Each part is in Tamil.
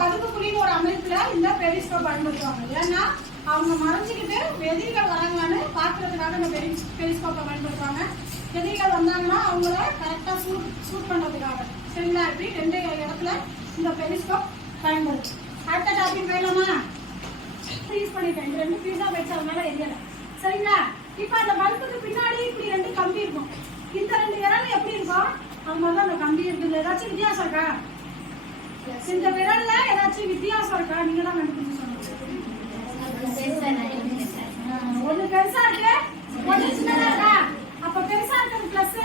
பதுங்குக்குழின்னு ஒரு அமைப்புல இந்த பெரிஸ்கோப் பயன்படுத்துவாங்க. ஏன்னா அவங்க மறைஞ்சிக்கிட்டு எதிரிகள் வராங்களான்னு பாக்குறதுக்காக இந்த பெரிஸ்கோப்பை பயன்படுத்துவாங்க. எதிரிகள் வந்தாங்கன்னா அவங்கள கரெக்டா ஷூட் பண்றதுக்காக. சரிங்களா? இப்படி 2 இடத்துல இந்த பெரிஸ்கோப் பயன்படுது. அடுத்த டாபிக் வேணுமா? ஃப்ரீஸ் பண்ணிட்டேன். 2 பீஸா வச்சதுனால எரியல. சரிங்களா? இப்ப அந்த பல்புக்கு பின்னாடி இப்படி 2 கம்பி இருக்கும். இந்த 2 விரல் எப்படி இருக்கும்? அது மாதிரி அந்த கம்பி இருக்குது. ஏதாச்சும் வித்தியாசம் இருக்கா? இந்த விரல்ல ஏதாச்சும் வித்தியாசம் இருக்கா? நீங்க தான் கண்டுபிடிச்சு சொல்லுங்க. ஒண்ணு பெருசா இருக்கு, ஒண்ணு சின்னதா இருக்கா? அப்ப பெருசா இருக்கிறது பிளஸ்,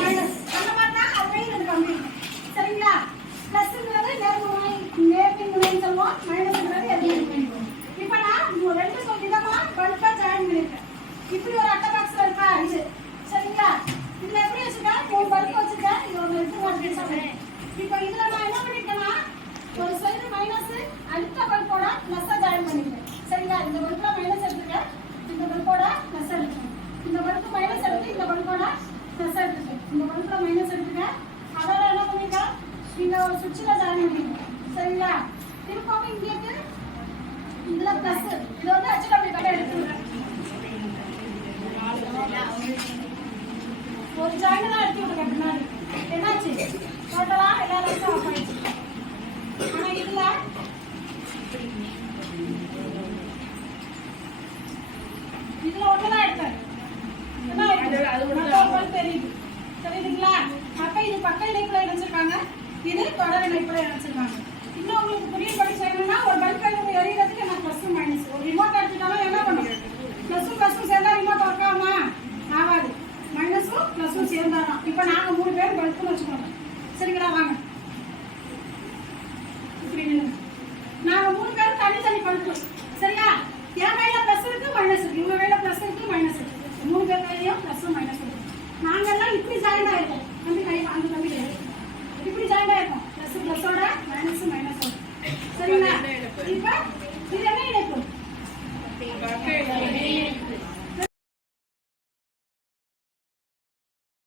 மைனஸ். அந்த மாதிரி தான் அதுலயும் 2 கம்பி இருக்கும். சரிங்களா? பிளஸ்ங்கிறது நேர்மின்முனைன்னு சொல்லுவோம், மைனஸ்ங்கிறது எதிர்மின்முனை. இப்ப நான் 2 விதமா பல்பை ஜாயின் பண்ணிருக்கேன். இப்படி ஒரு அட்டை பாக்ஸ்ல இருக்கா இது. சரிங்களா? இதுல எப்படி வச்சிருக்கேன்? 3 பல்ப் வச்சிருக்கேன். இது ஒரு எடுத்து. இப்ப இதுல நான் என்ன பண்ணிருக்கேன்னா ஒரு சைடு மைனஸ், அடுத்த பல்போட பிளஸ் ஜாயின் பண்ணிருக்கேன். சரிங்களா? இந்த பல்போட மைனஸ் எடுத்துருக்கேன், இந்த பல்போட பிளஸ் எடுத்துருக்கேன். இந்த பல்பு மைனஸ் எடுத்து இந்த பல்போட பிளஸ் எடுத்துருக்கேன். இந்த பல்போட மைனஸ் எடுத்துருக்கேன். அதோட என்ன பண்ணிருக்கேன்? இந்த ஒரு சுவிட்சில ஜாயின் பண்ணிருக்கேன். சரிங்களா? திருப்பவும் இங்கே இதுல பிளஸ், இது வந்து HW கடை எடுத்துருக்கேன். ஒரு ஜாயின் தான் எடுத்து விட்டுருக்கேன் பின்னாடி. என்னாச்சு? டோட்டலா எல்லா லைட்டும் ஆஃப் ஆயிடுச்சு. ஆனா இதுல ஒண்ணுதான் எடுத்தேன். தெரியுது. தெரியுதுங்களா? அப்ப இது பக்க இணைப்புல இணைச்சிருக்காங்க, இது தொடர் இணைப்புல இணைச்சிருக்காங்க. இன்னும் உங்களுக்கு புரியும்படி செய்யணும்னா ஒரு பல்ப் எரியறதுக்கு நான் பிளஸ் மைனஸ் ஒரு ரிமோட் எடுத்துட்டாலும் என்ன பண்ணும்? பிளஸும் சேர்ந்தா ரிமோட் ஒர்க் ஆகுமா? ஆகாது. மைனஸும் பிளஸும் சேர்ந்தாதான். இப்ப நாங்க 3 பேர் பல்ப்னு வச்சுக்கோங்க. சரிங்களா? வாங்க இப்படி நாங்க 3 பேரும் தனித்தனி பல்பு. சரியா? என் கையில பிளஸ் இருக்கு, மைனஸ் இருக்கு. இவங்க கையில பிளஸ் இருக்கு, மைனஸ் இருக்கு. 3 பேர் கையிலயும் பிளஸும் மைனஸ் இருக்கு. நாங்க எல்லாம் இப்படி ஜாயின் ஆயிருக்கோம். தம்பி கை அந்த தம்பி கை இப்படி ஜாயின் ஆயிருக்கோம். பிளஸ் பிளஸோட மைனஸ் மைனஸோட. சரிங்களா? இப்ப இது என்ன இணைப்பு?